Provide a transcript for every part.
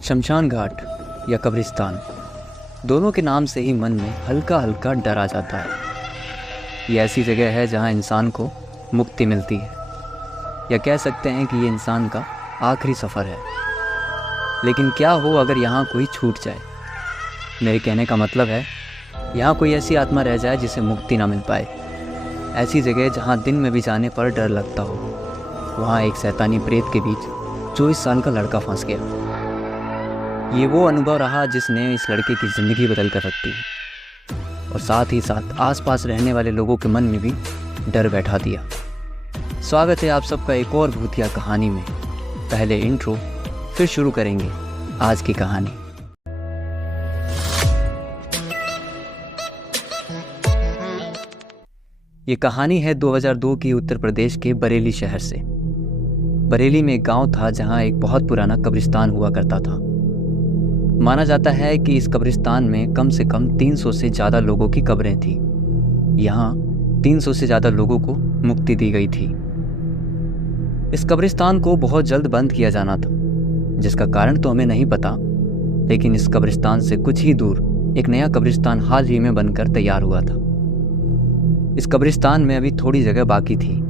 शमशान घाट या कब्रिस्तान, दोनों के नाम से ही मन में हल्का हल्का डर आ जाता है। ये ऐसी जगह है जहाँ इंसान को मुक्ति मिलती है, या कह सकते हैं कि ये इंसान का आखिरी सफ़र है। लेकिन क्या हो अगर यहाँ कोई छूट जाए? मेरे कहने का मतलब है, यहाँ कोई ऐसी आत्मा रह जाए जिसे मुक्ति ना मिल पाए। ऐसी जगह जहाँ दिन में भी जाने पर डर लगता हो। वहाँ एक शैतानी प्रेत के बीच 24 साल का लड़का फंस गया। ये वो अनुभव रहा जिसने इस लड़के की ज़िंदगी बदल कर रख दी, और साथ ही साथ आसपास रहने वाले लोगों के मन में भी डर बैठा दिया। स्वागत है आप सबका एक और भूतिया कहानी में। पहले इंट्रो, फिर शुरू करेंगे आज की कहानी। ये कहानी है 2002 की उत्तर प्रदेश के बरेली शहर से। बरेली में एक गांव था जहां एक बहुत पुराना कब्रिस्तान हुआ करता था। माना जाता है कि इस कब्रिस्तान में कम से कम 300 से ज़्यादा लोगों की कब्रें थीं। यहाँ 300 से ज़्यादा लोगों को मुक्ति दी गई थी। इस कब्रिस्तान को बहुत जल्द बंद किया जाना था, जिसका कारण तो हमें नहीं पता, लेकिन इस कब्रिस्तान से कुछ ही दूर एक नया कब्रिस्तान हाल ही में बनकर तैयार हुआ था। इस कब्रिस्तान में अभी थोड़ी जगह बाकी थी,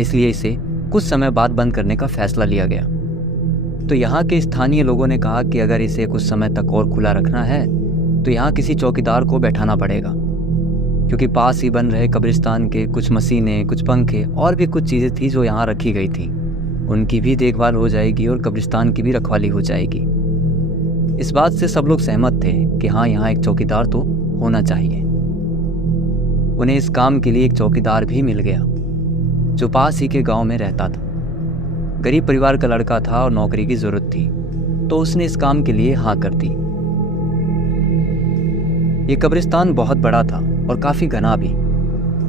इसलिए इसे कुछ समय बाद बंद करने का फैसला लिया गया। तो यहाँ के स्थानीय लोगों ने कहा कि अगर इसे कुछ समय तक और खुला रखना है तो यहाँ किसी चौकीदार को बैठाना पड़ेगा, क्योंकि पास ही बन रहे कब्रिस्तान के कुछ मशीनें, कुछ पंखे और भी कुछ चीज़ें थी जो यहाँ रखी गई थी। उनकी भी देखभाल हो जाएगी और कब्रिस्तान की भी रखवाली हो जाएगी। इस बात से सब लोग सहमत थे कि हाँ, यहाँ एक चौकीदार तो होना चाहिए। उन्हें इस काम के लिए एक चौकीदार भी मिल गया, जो पास ही के गांव में रहता था। गरीब परिवार का लड़का था और नौकरी की जरूरत थी, तो उसने इस काम के लिए हाँ कर दी। ये कब्रिस्तान बहुत बड़ा था और काफ़ी घना भी।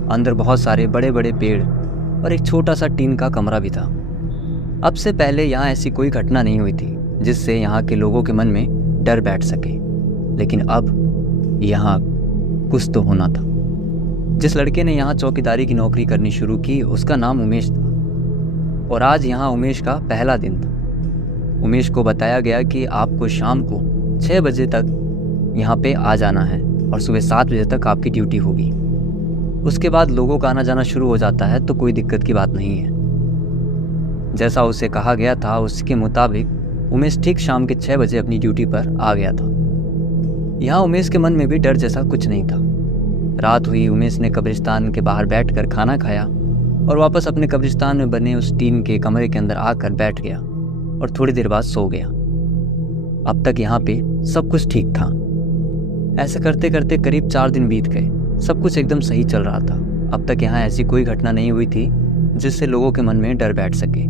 अंदर बहुत सारे बड़े बड़े पेड़ और एक छोटा सा टीन का कमरा भी था। अब से पहले यहाँ ऐसी कोई घटना नहीं हुई थी जिससे यहाँ के लोगों के मन में डर बैठ सके, लेकिन अब यहाँ कुछ तो होना था। जिस लड़के ने यहाँ चौकीदारी की नौकरी करनी शुरू की, उसका नाम उमेश था, और आज यहाँ उमेश का पहला दिन था। उमेश को बताया गया कि आपको शाम को 6 बजे तक यहाँ पे आ जाना है और सुबह 7 बजे तक आपकी ड्यूटी होगी। उसके बाद लोगों का आना जाना शुरू हो जाता है, तो कोई दिक्कत की बात नहीं है। जैसा उसे कहा गया था उसके मुताबिक उमेश ठीक शाम के 6 बजे अपनी ड्यूटी पर आ गया था। यहाँ उमेश के मन में भी डर जैसा कुछ नहीं था। रात हुई, उमेश ने कब्रिस्तान के बाहर बैठकर खाना खाया और वापस अपने कब्रिस्तान में बने उस टीन के कमरे के अंदर आकर बैठ गया और थोड़ी देर बाद सो गया। अब तक यहाँ पे सब कुछ ठीक था। ऐसा करते करते करीब 4 दिन बीत गए। सब कुछ एकदम सही चल रहा था। अब तक यहाँ ऐसी कोई घटना नहीं हुई थी जिससे लोगों के मन में डर बैठ सके।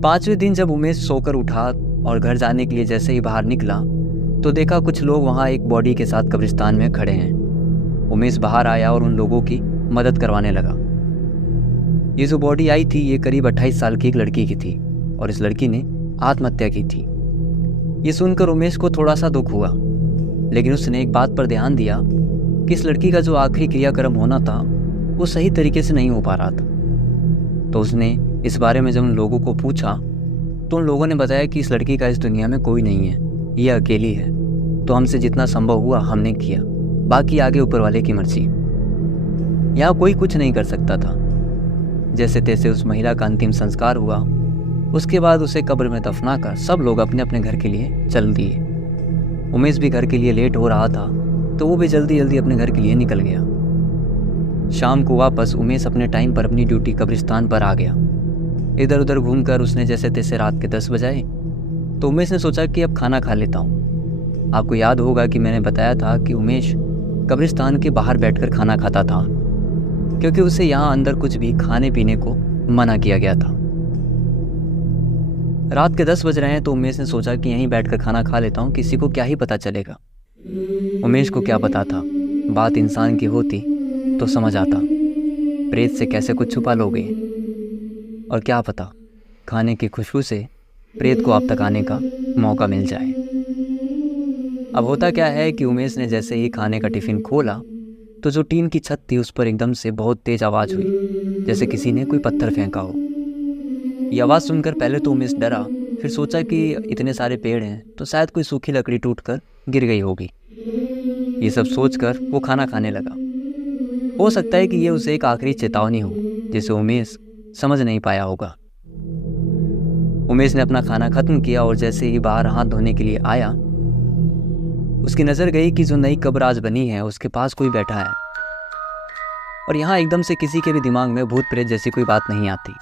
5वें दिन जब उमेश सोकर उठा और घर जाने के लिए जैसे ही बाहर निकला, तो देखा कुछ लोग वहाँ एक बॉडी के साथ कब्रिस्तान में खड़े हैं। उमेश बाहर आया और उन लोगों की मदद करवाने लगा। ये जो बॉडी आई थी, ये करीब 28 साल की एक लड़की की थी, और इस लड़की ने आत्महत्या की थी। ये सुनकर उमेश को थोड़ा सा दुख हुआ, लेकिन उसने एक बात पर ध्यान दिया कि इस लड़की का जो आखिरी क्रियाक्रम होना था वो सही तरीके से नहीं हो पा रहा था। तो उसने इस बारे में जब उन लोगों को पूछा, तो उन लोगों ने बताया कि इस लड़की का इस दुनिया में कोई नहीं है, ये अकेली है। तो हमसे जितना संभव हुआ हमने किया, बाकी आगे ऊपर वाले की मर्जी। यहाँ कोई कुछ नहीं कर सकता था। जैसे तैसे उस महिला का अंतिम संस्कार हुआ। उसके बाद उसे कब्र में दफनाकर सब लोग अपने अपने घर के लिए चल दिए। उमेश भी घर के लिए लेट हो रहा था, तो वो भी जल्दी जल्दी अपने घर के लिए निकल गया। शाम को वापस उमेश अपने टाइम पर अपनी ड्यूटी कब्रिस्तान पर आ गया। इधर उधर घूमकर उसने जैसे तैसे रात के 10 बजाए, तो उमेश ने सोचा कि अब खाना खा लेता हूँ। आपको याद होगा कि मैंने बताया था कि उमेश कब्रिस्तान के बाहर बैठकर खाना खाता था, क्योंकि उसे यहाँ अंदर कुछ भी खाने पीने को मना किया गया था। रात के 10 बज रहे हैं, तो उमेश ने सोचा कि यहीं बैठकर खाना खा लेता हूँ, किसी को क्या ही पता चलेगा। उमेश को क्या पता था, बात इंसान की होती तो समझ आता। प्रेत से कैसे कुछ छुपा लोगे, और क्या पता खाने की खुशबू से प्रेत को आप तक आने का मौका मिल जाए। अब होता क्या है कि उमेश ने जैसे ही खाने का टिफ़िन खोला, तो जो टीन की छत थी उस पर एकदम से बहुत तेज आवाज़ हुई, जैसे किसी ने कोई पत्थर फेंका हो। ये आवाज़ सुनकर पहले तो उमेश डरा, फिर सोचा कि इतने सारे पेड़ हैं तो शायद कोई सूखी लकड़ी टूटकर गिर गई होगी। ये सब सोचकर वो खाना खाने लगा। हो सकता है कि ये उसे एक आखिरी चेतावनी हो जिसे उमेश समझ नहीं पाया होगा। उमेश ने अपना खाना खत्म किया और जैसे ही बाहर हाथ धोने के लिए आया, उसकी नज़र गई कि जो नई कब्र आज बनी है उसके पास कोई बैठा है। और यहाँ एकदम से किसी के भी दिमाग में भूत प्रेत जैसी कोई बात नहीं आती।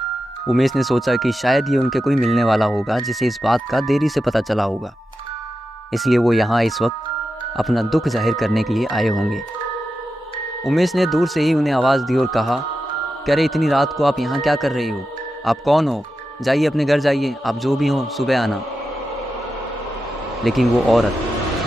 उमेश ने सोचा कि शायद ये उनके कोई मिलने वाला होगा जिसे इस बात का देरी से पता चला होगा, इसलिए वो यहाँ इस वक्त अपना दुख जाहिर करने के लिए आए होंगे। उमेश ने दूर से ही उन्हें आवाज़ दी और कहा कि अरे इतनी रात को आप यहाँ क्या कर रही हो? आप कौन हो? जाइए अपने घर जाइए, आप जो भी हो सुबह आना। लेकिन वो औरत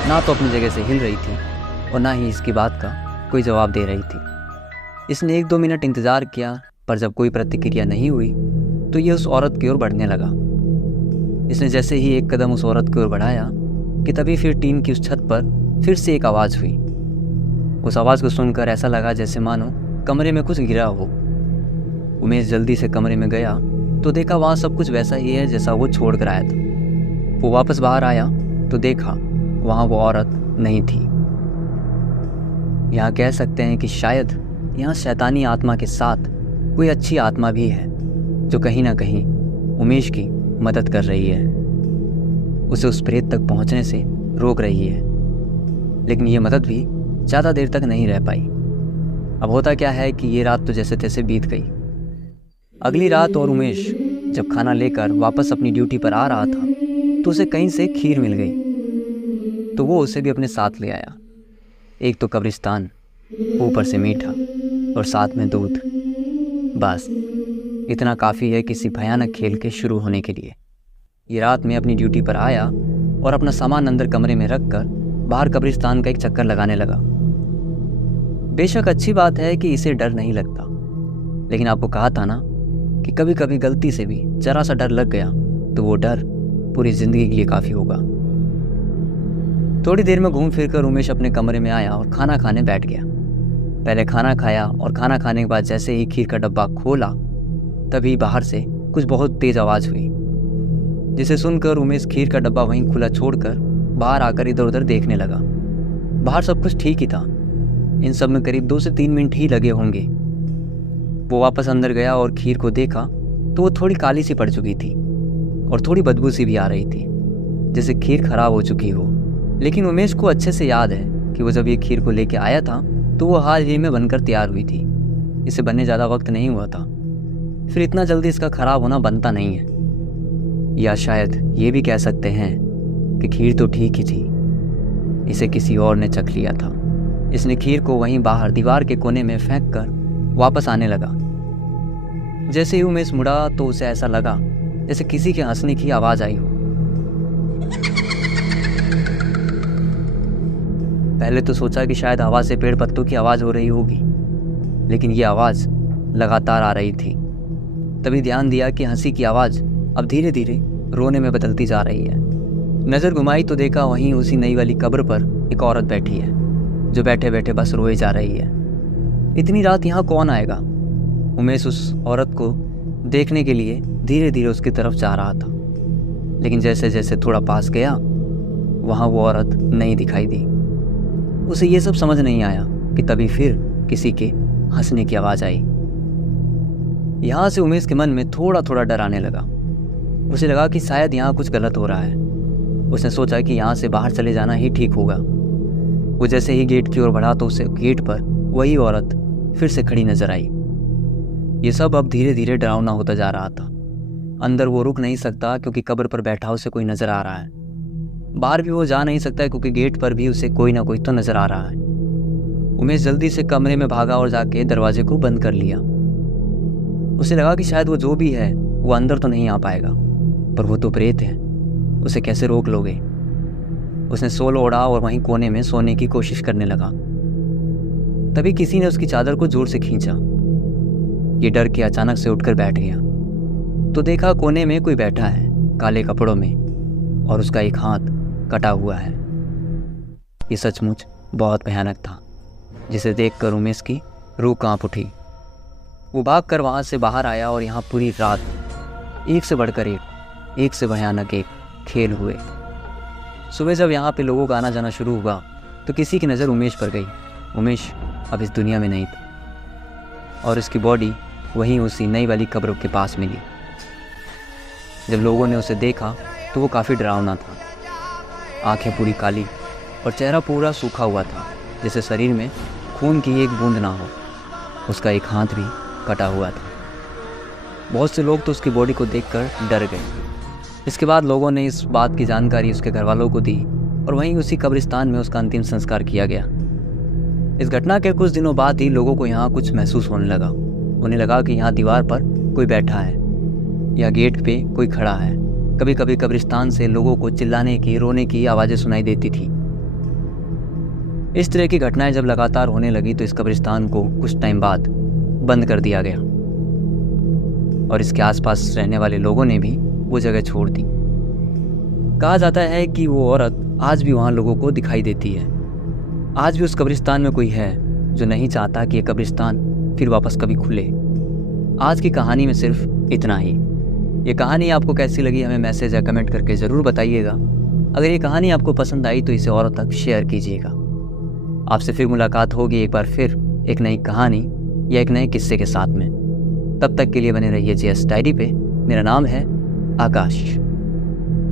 ना तो अपनी जगह से हिल रही थी और ना ही इसकी बात का कोई जवाब दे रही थी। इसने 1-2 मिनट इंतज़ार किया, पर जब कोई प्रतिक्रिया नहीं हुई तो ये उस औरत की ओर बढ़ने लगा। इसने जैसे ही एक कदम उस औरत की ओर बढ़ाया कि तभी फिर टीन की उस छत पर फिर से एक आवाज़ हुई। उस आवाज़ को सुनकर ऐसा लगा जैसे मानो कमरे में कुछ गिरा हो। उमेश जल्दी से कमरे में गया तो देखा वहाँ सब कुछ वैसा ही है जैसा वो छोड़ कर आया था। वो वापस बाहर आया तो देखा वहाँ वो औरत नहीं थी। यहाँ कह सकते हैं कि शायद यहाँ शैतानी आत्मा के साथ कोई अच्छी आत्मा भी है जो कहीं ना कहीं उमेश की मदद कर रही है, उसे उस प्रेत तक पहुँचने से रोक रही है। लेकिन ये मदद भी ज़्यादा देर तक नहीं रह पाई। अब होता क्या है कि ये रात तो जैसे तैसे बीत गई। अगली रात और उमेश जब खाना लेकर वापस अपनी ड्यूटी पर आ रहा था तो उसे कहीं से खीर मिल गई, तो वो उसे भी अपने साथ ले आया। एक तो कब्रिस्तान, ऊपर से मीठा और साथ में दूध। बस इतना काफ़ी है किसी भयानक खेल के शुरू होने के लिए। ये रात में अपनी ड्यूटी पर आया और अपना सामान अंदर कमरे में रखकर बाहर कब्रिस्तान का एक चक्कर लगाने लगा। बेशक अच्छी बात है कि इसे डर नहीं लगता, लेकिन आपको कहा था ना कि कभी कभी गलती से भी जरा सा डर लग गया तो वो डर पूरी ज़िंदगी के लिए काफ़ी होगा। थोड़ी देर में घूम फिर कर उमेश अपने कमरे में आया और खाना खाने बैठ गया। पहले खाना खाया और खाना खाने के बाद जैसे ही खीर का डब्बा खोला तभी बाहर से कुछ बहुत तेज आवाज़ हुई, जिसे सुनकर उमेश खीर का डब्बा वहीं खुला छोड़कर बाहर आकर इधर उधर देखने लगा। बाहर सब कुछ ठीक ही था। इन सब में करीब 2 से 3 मिनट ही लगे होंगे। वो वापस अंदर गया और खीर को देखा तो वो थोड़ी काली सी पड़ चुकी थी और थोड़ी बदबू सी भी आ रही थी, जैसे खीर खराब हो चुकी हो। लेकिन उमेश को अच्छे से याद है कि वो जब ये खीर को लेके आया था तो वो हाल ही में बनकर तैयार हुई थी। इसे बनने ज़्यादा वक्त नहीं हुआ था, फिर इतना जल्दी इसका ख़राब होना बनता नहीं है। या शायद ये भी कह सकते हैं कि खीर तो ठीक ही थी, इसे किसी और ने चख लिया था। इसने खीर को वहीं बाहर दीवार के कोने में फेंक कर वापस आने लगा। जैसे ही उमेश मुड़ा तो उसे ऐसा लगा जैसे किसी के हंसने की आवाज़ आई हो। पहले तो सोचा कि शायद हवा से पेड़ पत्तों की आवाज़ हो रही होगी, लेकिन ये आवाज़ लगातार आ रही थी। तभी ध्यान दिया कि हंसी की आवाज़ अब धीरे धीरे रोने में बदलती जा रही है। नज़र घुमाई तो देखा वहीं उसी नई वाली कब्र पर एक औरत बैठी है, जो बैठे बैठे बस रोए जा रही है। इतनी रात यहाँ कौन आएगा? उमेश उस औरत को देखने के लिए धीरे धीरे उसकी तरफ जा रहा था, लेकिन जैसे जैसे थोड़ा पास गया वहाँ वो औरत नहीं दिखाई दी। उसे ये सब समझ नहीं आया कि तभी फिर किसी के हंसने की आवाज़ आई। यहाँ से उमेश के मन में थोड़ा थोड़ा डर आने लगा। उसे लगा कि शायद यहाँ कुछ गलत हो रहा है। उसने सोचा कि यहाँ से बाहर चले जाना ही ठीक होगा। वो जैसे ही गेट की ओर बढ़ा तो उसे गेट पर वही औरत फिर से खड़ी नजर आई। ये सब अब धीरे धीरे डरावना होता जा रहा था। अंदर वो रुक नहीं सकता क्योंकि कब्र पर बैठा उसे कोई नजर आ रहा है। बाहर भी वो जा नहीं सकता क्योंकि गेट पर भी उसे कोई ना कोई तो नजर आ रहा है। उमेश जल्दी से कमरे में भागा और जाके दरवाजे को बंद कर लिया। उसे लगा कि शायद वो जो भी है वो अंदर तो नहीं आ पाएगा, पर वो तो प्रेत है, उसे कैसे रोक लोगे। उसने सोल ओढ़ा और वहीं कोने में सोने की कोशिश करने लगा। तभी किसी ने उसकी चादर को जोर से खींचा। ये डर के अचानक से उठकर बैठ गया तो देखा कोने में कोई बैठा है काले कपड़ों में, और उसका एक हाथ कटा हुआ है। ये सचमुच बहुत भयानक था, जिसे देखकर उमेश की रूह कांप उठी। वो भागकर वहाँ से बाहर आया और यहाँ पूरी रात एक से बढ़कर एक एक से भयानक एक खेल हुए। सुबह जब यहाँ पे लोगों का आना जाना शुरू हुआ तो किसी की नज़र उमेश पर गई। उमेश अब इस दुनिया में नहीं था और उसकी बॉडी वहीं उसी नई वाली कब्र के पास मिली। जब लोगों ने उसे देखा तो वो काफ़ी डरावना था। आंखें पूरी काली और चेहरा पूरा सूखा हुआ था, जैसे शरीर में खून की एक बूंद ना हो। उसका एक हाथ भी कटा हुआ था। बहुत से लोग तो उसकी बॉडी को देखकर डर गए। इसके बाद लोगों ने इस बात की जानकारी उसके घर वालों को दी और वहीं उसी कब्रिस्तान में उसका अंतिम संस्कार किया गया। इस घटना के कुछ दिनों बाद ही लोगों को यहाँ कुछ महसूस होने लगा। उन्हें लगा कि यहाँ दीवार पर कोई बैठा है या गेट पे कोई खड़ा है। कभी कभी कब्रिस्तान से लोगों को चिल्लाने की, रोने की आवाज़ें सुनाई देती थी। इस तरह की घटनाएं जब लगातार होने लगी तो इस कब्रिस्तान को कुछ टाइम बाद बंद कर दिया गया और इसके आसपास रहने वाले लोगों ने भी वो जगह छोड़ दी। कहा जाता है कि वो औरत आज भी वहाँ लोगों को दिखाई देती है। आज भी उस कब्रिस्तान में कोई है जो नहीं चाहता कि ये कब्रिस्तान फिर वापस कभी खुले। आज की कहानी में सिर्फ इतना ही। ये कहानी आपको कैसी लगी हमें मैसेज या कमेंट करके ज़रूर बताइएगा। अगर ये कहानी आपको पसंद आई तो इसे औरों तक शेयर कीजिएगा। आपसे फिर मुलाकात होगी एक बार फिर एक नई कहानी या एक नए किस्से के साथ में। तब तक के लिए बने रहिए JS डायरी पे। मेरा नाम है आकाश।